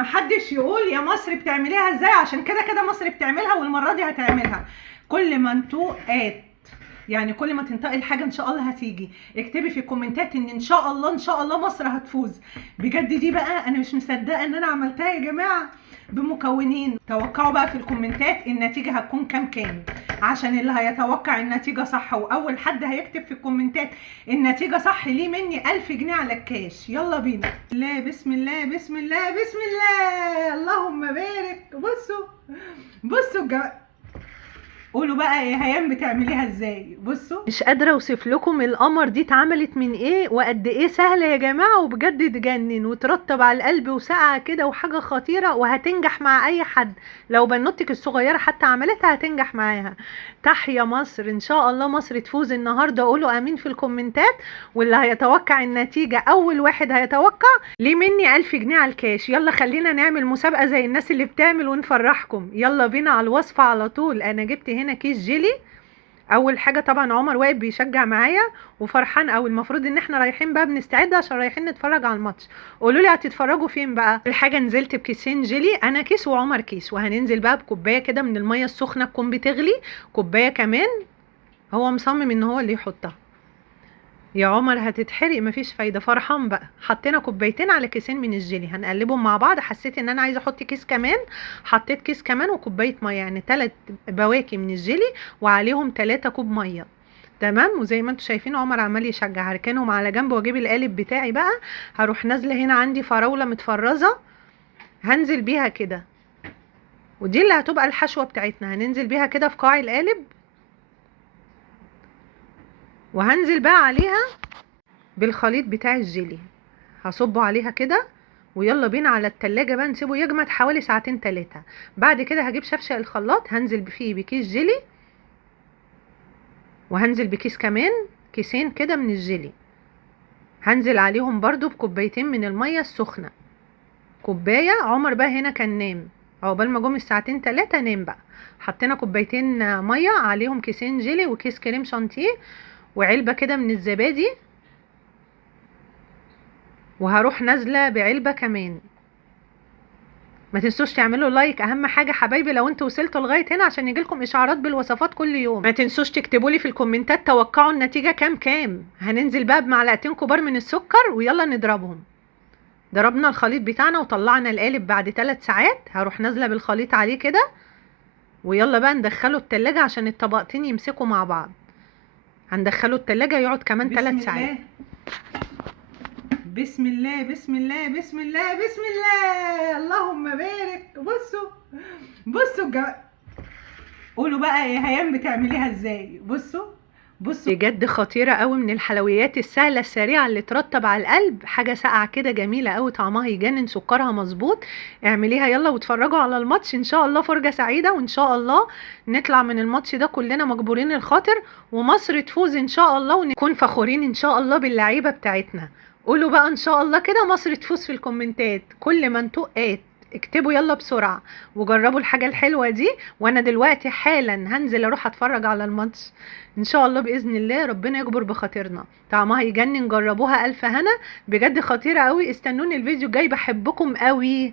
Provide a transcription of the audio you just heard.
محدش يقول يا مصر بتعمليها ازاي، عشان كده كده مصر بتعملها والمره دي هتعملها. كل ما انتوا يعني كل ما تنطقي الحاجه ان شاء الله هتيجي. اكتبي في الكومنتات ان شاء الله ان شاء الله مصر هتفوز. بجد دي بقى انا مش مصدقه ان انا عملتها يا جماعه بمكونين. توقعوا بقى في الكومنتات النتيجه هتكون كام عشان اللي هيتوقع النتيجه صح واول حد هيكتب في الكومنتات النتيجه صح ليه مني 1000 جنيه على الكاش. يلا بينا. بسم الله بسم الله بسم الله اللهم بارك. بصوا قولوا بقى يا هيام بتعمليها ازاي. بصوا مش قادره اوصف لكم القمر دي اتعملت من ايه وقد ايه سهله يا جماعه، وبجد تجنن وترطب على القلب وساقعه كده وحاجه خطيره وهتنجح مع اي حد. لو بنوتك الصغيره حتى عملتها هتنجح معاها. تحيا مصر، ان شاء الله مصر تفوز النهارده. قولوا امين في الكومنتات، واللي هيتوقع النتيجه اول واحد هيتوقع ليه مني 1000 جنيه على الكاش. يلا خلينا نعمل مسابقه زي الناس اللي بتعمل ونفرحكم. يلا بينا على الوصفه على طول. انا جبت هنا كيس جيلي. اول حاجه طبعا عمر واقف بيشجع معايا وفرحان قوي. المفروض ان احنا رايحين بقى بنستعد عشان رايحين نتفرج على الماتش. قولوا لي هتتفرجوا فين بقى. الحاجه نزلت بكيسين جيلي، انا كيس وعمر كيس، وهننزل بقى بكوبايه كده من الميه السخنه تكون بتغلي. كوبايه كمان هو مصمم ان هو اللي يحطها. يا عمر هتتحرق مفيش فايده. فرحان بقى. حطينا كوبايتين على كيسين من الجيلي هنقلبهم مع بعض. حسيت ان انا عايزه احط كيس كمان، حطيت كيس كمان وكوبايه ميه، يعني 3 بواكي من الجيلي وعليهم 3 كوب ميه. تمام. وزي ما انتم شايفين عمر عمال يشجع. هركنهم على جنب واجيب القالب بتاعي بقى. هروح نازله هنا عندي فراوله متفرزه هنزل بيها كده، ودي اللي هتبقى الحشوه بتاعتنا. هننزل بيها كده في قاع القالب، وهنزل بقى عليها بالخليط بتاع الجيلي. هصبه عليها كده، ويلا بينا على التلاجة بقى نسيبه يجمد حوالي ساعتين 3. بعد كده هجيب شفشق الخلاط هنزل فيه بكيس جيلي، وهنزل بكيس كمان، كيسين كده من الجيلي. هنزل عليهم برضو بكوبايتين من المية السخنة. كوباية. عمر بقى هنا كان نام، عقبال ما جم الساعتين 3 نام بقى. حطينا كوبايتين مية عليهم كيسين جيلي وكيس كريم شانتيه وعلبة كده من الزبادي، وهروح نازلة بعلبة كمان. ما تنسوش تعملوا لايك، اهم حاجه حبايبي لو انتوا وصلتوا لغايه هنا عشان يجيلكم اشعارات بالوصفات كل يوم. ما تنسوش تكتبوا لي في الكومنتات توقعوا النتيجه كام. هننزل بقى بمعلقتين كبار من السكر ويلا نضربهم. ضربنا الخليط بتاعنا وطلعنا القالب بعد 3 ساعات. هروح نازله بالخليط عليه كده، ويلا بقى ندخله التلاجة عشان الطبقتين يمسكوا مع بعض. هندخله التلاجة يقعد كمان 3 ساعات. بسم الله بسم الله بسم الله بسم الله اللهم بارك. بصوا قولوا بقى يا هيام بتعمليها ازاي. بصوا بجد خطيره قوي، من الحلويات السهله السريعه اللي ترطب على القلب. حاجه ساقعه كده جميله قوي، طعمها يجنن، سكرها مظبوط. اعمليها يلا واتفرجوا على الماتش ان شاء الله. فرجه سعيده، وان شاء الله نطلع من الماتش ده كلنا مجبورين الخاطر، ومصر تفوز ان شاء الله، ونكون فخورين ان شاء الله باللعيبه بتاعتنا. قولوا بقى ان شاء الله كده مصر تفوز في الكومنتات. كل ما انتوا اكتبوا يلا بسرعة وجربوا الحاجة الحلوة دي. وانا دلوقتي حالا هنزل اروح اتفرج على الماتش ان شاء الله باذن الله. ربنا يجبر بخاطرنا. طعمها يجنن، جربوها. الف هنا، بجد خطيرة قوي. استنوني الفيديو الجاي، بحبكم قوي.